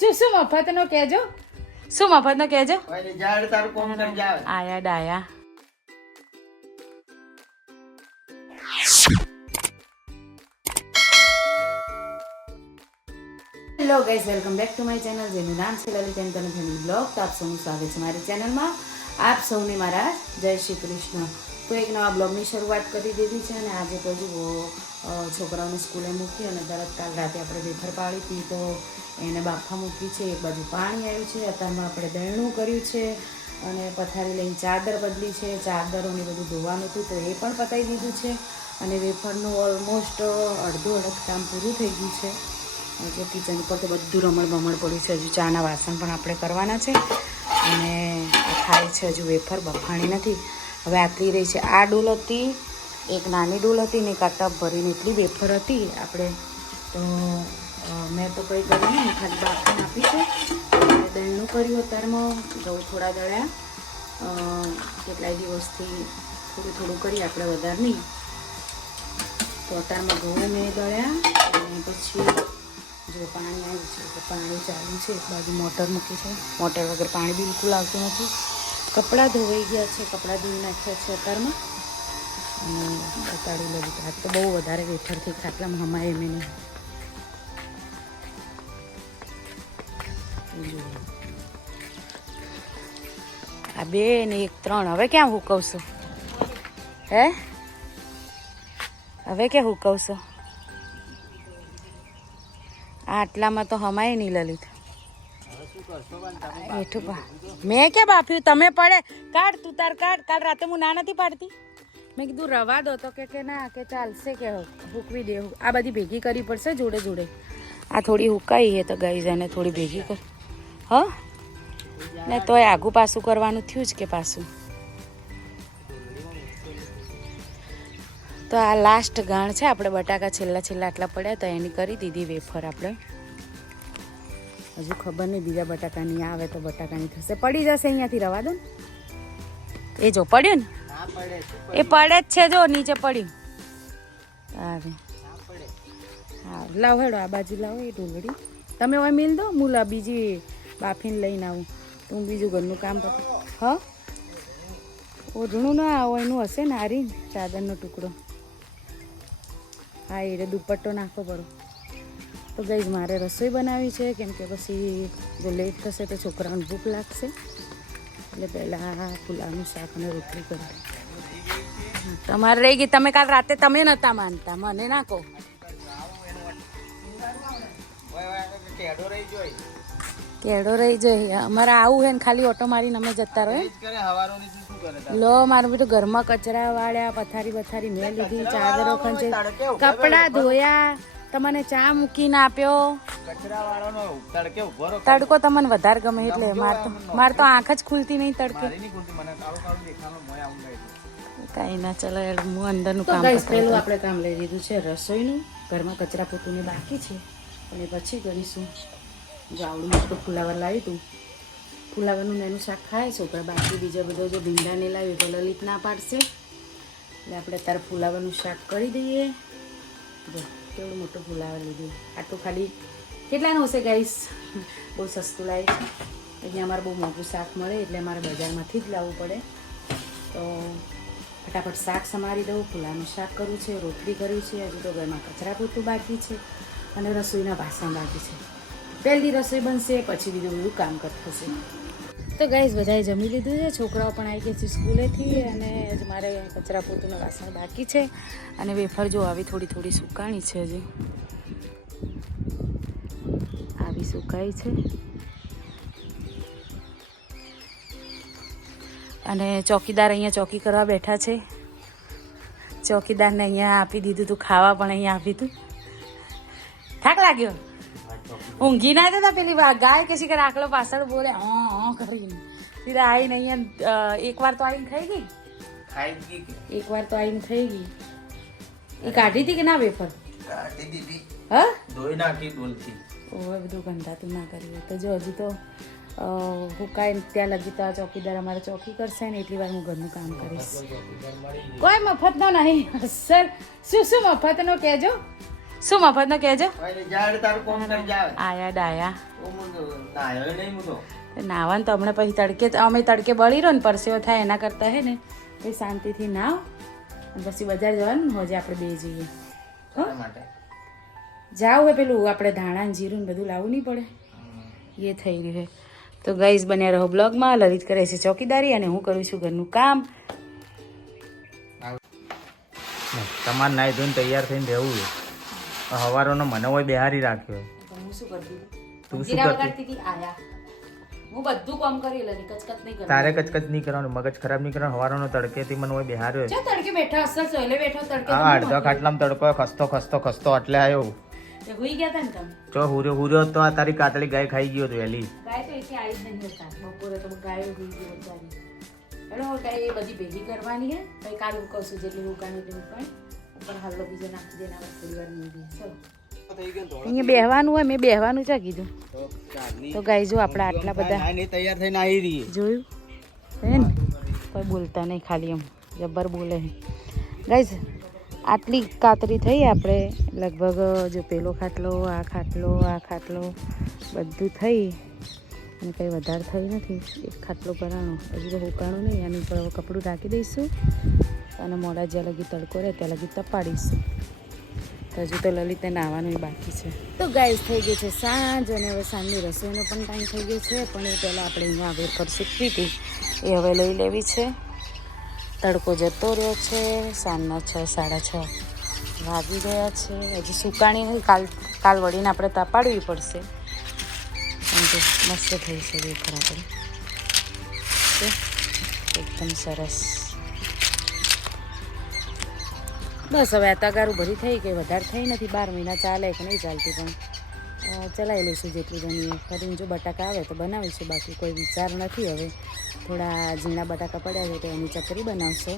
શું મફતનો કહેજો, શું મફતનો કહેજો. આયા ડાયા. Hello guys, welcome back to my channel, જેનું નામ છે Lalit and Tanu family blog. તો આપ સૌનું સ્વાગત છે મારી ચેનલમાં. આપ સૌને મારા જય શ્રી કૃષ્ણ. તો એક નવા બ્લોગની શરૂઆત કરી દીધી છે અને આજે તો જુઓ છોકરાઓને સ્કૂલે મૂકી અને તરત કાલ રાતે આપણે વેફર પાડી હતી તો એને બાફા મૂકી છે. એક બાજુ પાણી આવ્યું છે, અત્યારમાં આપણે દળણું કર્યું છે અને પથારી લઈને ચાદર બદલી છે. ચાદરોને બધું ધોવાનું હતું તો એ પણ પતાવી દીધું છે અને વેફરનું ઓલમોસ્ટ અડધું કામ પૂરું થઈ ગયું છે. જો કિચન ઉપર તો બધું રમણ બમણ પડ્યું છે. હજુ ચાના વાસણ પણ આપણે કરવાના છે અને થાય છે હજુ વેફર બફાણી નથી. હવે આટલી રહી છે. આ ડોલ હતી, એક નાની ડોલ હતી ને એક આ ટબ ભરીને એટલી વેફર હતી આપણે. તો મેં તો કંઈ કર્યું નહીં, ખાલી બાફીને આપી છે. દળનું કર્યું અત્યારમાં, ઘઉં થોડા દળ્યા. કેટલાય દિવસથી થોડું થોડું કરીએ આપણે, વધારે નહીં. તો અત્યારમાં ઘઉં મેં દળ્યા અને પછી જો પાણી આવ્યું છે તો પાણી ચાલુ છે. એક બાજુ મોટર મૂકી છે, મોટર વગર પાણી બિલકુલ આવતું નથી. કપડાં ધોવાઈ ગયા છે, કપડાં ધોઈ નાખ્યા છે અત્યારમાં અને બતાડી લઉં. આજ તો બહુ વધારે વેફરથી ખાટલામાં હમાય એમ નહીં. આ 2 ને 1 3 હવે ક્યાં હુકવશો? હે હવે ક્યાં હુકવશો? આટલામાં તો હમાય નહીં લલિત. એઠું મેં ક્યાં બાફ્યું? તમે પડે કાઢ, તું તાર કાઢ. કાલ રાતે હું ના નથી પાડતી. મેં કીધું રવા દો તો કે ના કે ચાલશે, કે હૂકવી દે. આ બધી ભેગી કરવી પડશે જોડે જોડે. આ થોડી હુકાઈ છે તો ગઈ જાય ને થોડી ભેગી કર. હ ને તોય આઘું પાછું કરવાનું થયું જ કે પાછું. તો આ લાસ્ટ ગાણ છે. આપણે બટાકા છેલ્લા આટલા પડ્યા તો એની કરી દીધી વેફર આપણે. હજુ ખબર નહીં બીજા બટાકાની આવે તો બટાકાની થશે. પડી જશે અહીંયાથી, રવા દો ને. એ જો પડ્યું ને, એ પડે જ છે. જો નીચે પડ્યું. આવે હા, લાવ હેડો આ બાજુ લાવો એ ઢોલડી. તમે હવે મિલ દો, હું બીજી બાફીને લઈને આવું તો હું બીજું ઘરનું કામ કરું. હા, ઓઢણું ના આવો એનું હશે ને, આરી ચાદરનો ટુકડો. હા, એ દુપટ્ટો નાખવો પડો. તો ગઈ મારે રસોઈ બનાવી છે, કેમ કે પછી જો લેટ થશે તો છોકરાઓને ભૂખ લાગશે. એટલે પહેલાં પુલાવનું શાક અને રોટલી કરી. તમારે રહી ગઈ. તમે કાલ રાતે તમે નહોતા માનતા, મને ના કહો. કેડો રહી જાય. અમારે આવું હે ને ખાલી ઓટો મારીને અમે જતા રહો. લો મારું બેટું ઘરમાં કચરા વાળ્યા, પથારી બથારી મેં લીધી, ચાદરો ખંચે, કપડા ધોયા, તમને ચા મૂકીને આપ્યો. તડકો તમને વધારે ગમે એટલે મારે તો આંખ જ ખુલતી નહીં તડકે. કઈ ના, ચલો હું અંદરનું કામ. પહેલું આપણે કામ લઈ લીધું છે રસોઈનું. ઘરમાં કચરા પોતુની બાકી છે અને પછી કરીશું. જો આવડું મોટું ફુલાવર લાવ્યું હતું, ફુલાવરનું એનું શાક ખાય છોકરા. બાકી બીજા બધો જો ભીંડાને લાવ્યું તો લલિત ના પાડશે. એટલે આપણે અત્યારે ફુલાવરનું શાક કરી દઈએ. જો કેવડું મોટું ફુલાવર લીધું. આટલું ખાલી કેટલાનું હશે ગાઈસ? બહુ સસ્તું લાવે છે. અહીંયા અમારે બહુ મોટું શાક મળે એટલે અમારે બજારમાંથી જ લાવવું પડે. તો ફટાફટ શાક સમારી દઉં. ફુલાનું શાક કરવું છે, રોટલી કરવી છે. હજુ તો ઘરમાં કચરા પોતું બાકી છે અને રસોઈના વાસણ બાકી છે. પહેલી રસોઈ બનશે પછી બીજું બધું કામ કરતું થશે. તો ગાઈસ બધાએ જમી લીધું છે. છોકરાઓ પણ આવી ગયા છે સ્કૂલેથી અને હજી મારે કચરા પોતુના વાસણ બાકી છે. અને વેફર જો આવી થોડી થોડી સુકાણી છે. હજી આવી સુકાઈ છે. અને ચોકીદાર અહીંયા ચોકી કરવા બેઠા છે. ચોકીદારને અહીંયા આપી દીધું હતું ખાવા, પણ અહીંયા આપી હતું. થાક લાગ્યો? ઊંઘી ના જતા. પેલી ગાય કે શીખર આકલો પાછળ બોલે હા કરીને સીધા આવીને અહીંયા એકવાર તો આવીને ખાઈ ગઈ. એકવાર તો આવીને ખાઈ ગઈ. એ કાઢી હતી કે ના વેફર? હા, ધોઈ નાખી ડોલથી. ઓવે બધું ગંધાતું ના કર્યું. તો જો હજી તો હુકાય ત્યાં લગી તો આ ચોકીદાર અમારે ચોકી કરશે ને એટલી વાર હું ઘરનું કામ કરીશ. કોઈ મફતનો નહીં સર. શું મફતનો કહેજો. શું મફતનો કહેજો આયા ડાયા નાવાનું તો હમણાં પછી તડકે અમે તડકે બળી રહ્યો ને પરસેવો થાય એના કરતાં હે ને પછી શાંતિથી નાવ પછી બજાર જવાનું હોજે આપણે બે જઈએ જાવ હોય પેલું આપણે ધાણા ને જીરું ને બધું લાવવું નહીં પડે એ થઈ રહ્યું છે તો ગાઈઝ બન્યા રહો બ્લોગમાં. લલિત કરે છે ચોકીદારી અને હું કરું છું ઘરનું કામ. તમારે નાઈ ધોઈને તૈયાર થઈને રહેવું હવારોનો મને હોય બેહારી રાખ્યો. હું શું કરતી તું શું કરતી હતી? આયા હું બધું કામ કરી લઈ કચકચ નહીં કરવાનું. તારે કચકચ નહીં કરવાનું, મગજ ખરાબ નહીં કરવાનું. હવારોનો તડકેથી મને હોય બેહાર્યો. જો તડકે બેઠા અસલ સોયલે બેઠો તડકે. હા અડધો ખાટલામાં તડકો ખસતો એટલે આવ્યો. તે હુઈ ગયા તા ને તમે? જો હુર્યો તો આ તારી કાતળી ગાય ખાઈ ગયો તો વહેલી. ગાય તો એથી આવી જ નહીં હોતા બપોરે તો ગાય હુઈ ગઈ બચારી. એનો કાંઈ એ બધી ભેગી કરવાની હે કઈ કાલ ઉકવશું જેટલી ઉકાણી એટલી ઉકાણી ઉપર હાલો બીજો નાખી દેને આપણે થોડી વાર નહીં દે. ચલો અહીંયા બેહવાનું હોય મેં બેહવાનું છે કીધું તો ગાય જો આપણા આટલા બધા તૈયાર થઈને આવી રહી જોયું હે ને કોઈ બોલતા નહીં ખાલી એમ જબ્બર બોલે ગાઈઝ. આટલી કાતરી થઈ આપણે લગભગ જો પેલો ખાટલો આ ખાટલો બધું થઈ અને કંઈ વધારે થઈ નથી. એક ખાટલો ભરાણો હજુ તો હુકાણું નહીં આની ઉપર હવે કપડું ઢાંકી દઈશું અને મોડા જ્યાં લગી તડકો રહે ત્યાં લગી તપાડીશું. તો હજુ તો લલિતને નાહવાનું બાકી છે. તો ગાઈઝ થઈ ગઈ છે સાંજ અને હવે સાંજની રસોઈનો પણ ટાઈમ થઈ ગયો છે પણ એ પહેલાં આપણે અહીંયા વેફર શીખવી હતી એ હવે લઈ લેવી છે. તડકો જતો રહ્યો છે, સાંજના 6:30 વાગી ગયા છે. હજી સુકાણી નહીં, કાલ વળીને આપણે તપાડવી પડશે. મસ્ત થઈ છે વેફર આપણે એકદમ સરસ. બસ હવે આ તગારું ભરી થઈ ગઈ, વધારે થઈ નથી. 12 મહિના ચાલે કે નહીં ચાલતી પણ ચલાવી લઈશું જેટલું બનીએ. ફરીને જો બટાકા આવે તો બનાવીશું, બાકી કોઈ વિચાર નથી. હવે થોડા ઝીણા બટાકા પડ્યા છે તો એની ચકરી બનાવશો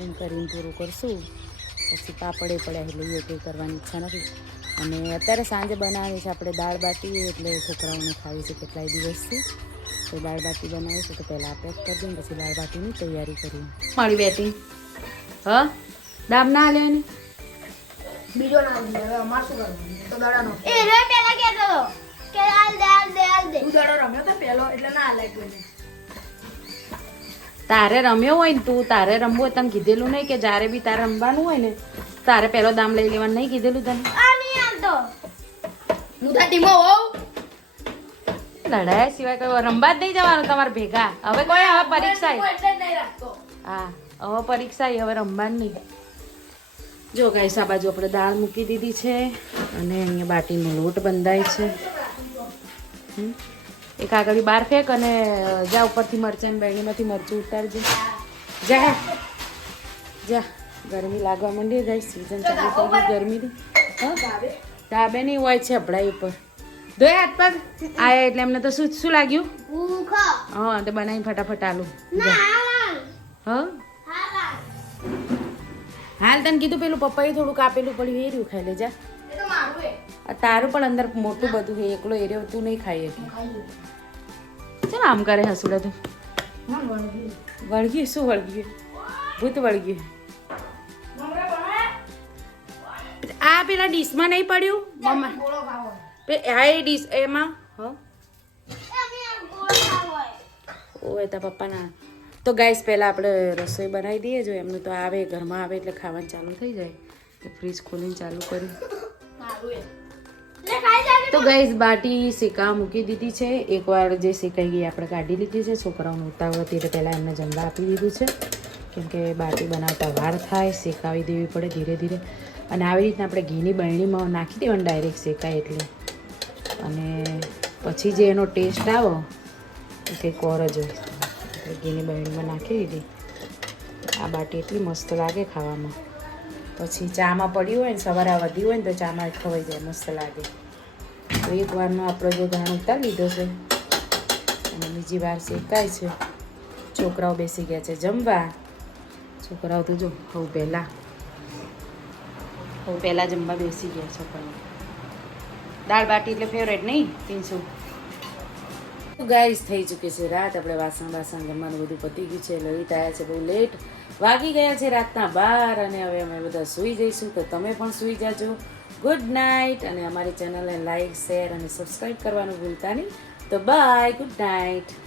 એમ કરીને પૂરું કરશું. પછી પાપડે પડ્યા એટલે એ કંઈ કરવાની ઈચ્છા નથી. અને અત્યારે સાંજે બનાવી છે આપણે દાળ બાટી, એટલે છોકરાઓને ખાવી છે કેટલાય દિવસથી. તો દાળ બાટી બનાવીશું તો પહેલાં આ પેક કરી દઈએ પછી દાળ બાટીની તૈયારી કરીએ. મારી બેટી દામ ના લે ને બીજો નામ હવે અમાર શું કરવાનું તો દાડાનો એ રે પેલા કહેતો કે હાલ દે તું દાડો રમ્યો તો પેલો એટલે ના લાગ્યો ને. તારે રમ્યો હોય ને તું તારે રમવું હોય તને કીધેલું નહીં કે જ્યારે બી તારે રમવાનું હોય ને તારે પહેલો દામ લઈ લેવાનું નહીં કીધેલું તને? આ નહીં આવતો મુદા ટીમો હોવ લડાયા સિવાય કોઈ રમવા જ નહીં જવાનું તમારે ભેગા. હવે કોઈ હવે પરીક્ષા એટલે જ નહીં રાખતો. હા હવે પરીક્ષા હવે રમવાનું નહીં. જો ગાઈસ આ બાજુ આપણે દાળ મૂકી દીધી છે અને અહીંયા બાટીનો લોટ બંધાય છે. એક આગળ બહાર ફેંક અને જા ઉપરથી મરચાં બેણીમાંથી મરચું ઉતારજે. જા જા ગરમી લાગવા માંડી જાય, સીઝન ચાલુ થઈ ગઈ ગરમીની. ધાબે નહીં હોય છે હપડાઈ ઉપર. ધોય હાથ પગ આયા એટલે એમને તો શું લાગ્યું? હા તો બનાવી ફટાફટ આલું. હા હાલ તને કીધું પેલું પપ્પાએ થોડું કાપેલું પડ્યું એ રહ્યું ખાઈ લેજા. તારું પણ અંદર મોટું બધું છે, એકલો એરિયો તું નહીં ખાઈ શકે. ચાલ આમ કરે હસુડા તું વળગ્યું. શું વળગ્યું? ભૂત વળગ્યું. આ પેલા ડીશમાં નહીં પડ્યું મમ્મા? હા એ ડીશ એમાં ઓય તા પપ્પાના. તો ગાઈસ પહેલાં આપણે રસોઈ બનાવી દઈએ. જો એમનું તો આવે ઘરમાં આવે એટલે ખાવાનું ચાલુ થઈ જાય તો ફ્રીજ ખોલીને ચાલુ કર્યું. તો ગાઈસ બાટી શેકા મૂકી દીધી છે. એકવાર જે શેકાઈ ગઈ આપણે કાઢી લીધી છે. છોકરાઓને ઉતાવળ હતી એટલે પહેલાં એમને જમવા આપી દીધું છે કેમકે બાટી બનાવતા વાર થાય, શેકાવી દેવી પડે ધીરે ધીરે. અને આવી રીતના આપણે ઘીની બરણીમાં નાખી દેવાનું ડાયરેક્ટ શેકાય એટલે. અને પછી જે એનો ટેસ્ટ આવો એ કંઈક ઓર જ હોય. ઘીની બરણીમાં નાખી દીધી. આ બાટી એટલી મસ્ત લાગે ખાવામાં. પછી ચામાં પડ્યું હોય ને સવારે વધી હોય ને તો ચામાં ખવાઈ જાય, મસ્ત લાગે. તો એક વારનો આપણો જો ઘાણ ઉતારી લીધો છે અને બીજી વાર શેકાય છે. છોકરાઓ બેસી ગયા છે જમવા. છોકરાઓ તો જો હવે પહેલાં જમવા બેસી ગયા છોકરાઓ. દાળ બાટી એટલે ફેવરેટ નહીં 300. ગાઈસ થઈ ચૂકી છે રાત. આપણે વાસણ જમવાનું બધું પતી ગયું છે. લલિત આવ્યા છે બહુ લેટ, વાગી ગયા છે રાતના 12 અને હવે અમે બધા સૂઈ જઈશું. તો તમે પણ સૂઈ જાજો. Good night. અને અમારી ચેનલને લાઈક શેર અને સબસ્ક્રાઈબ કરવાનું ભૂલતા નહીં. તો બાય, ગુડ નાઇટ.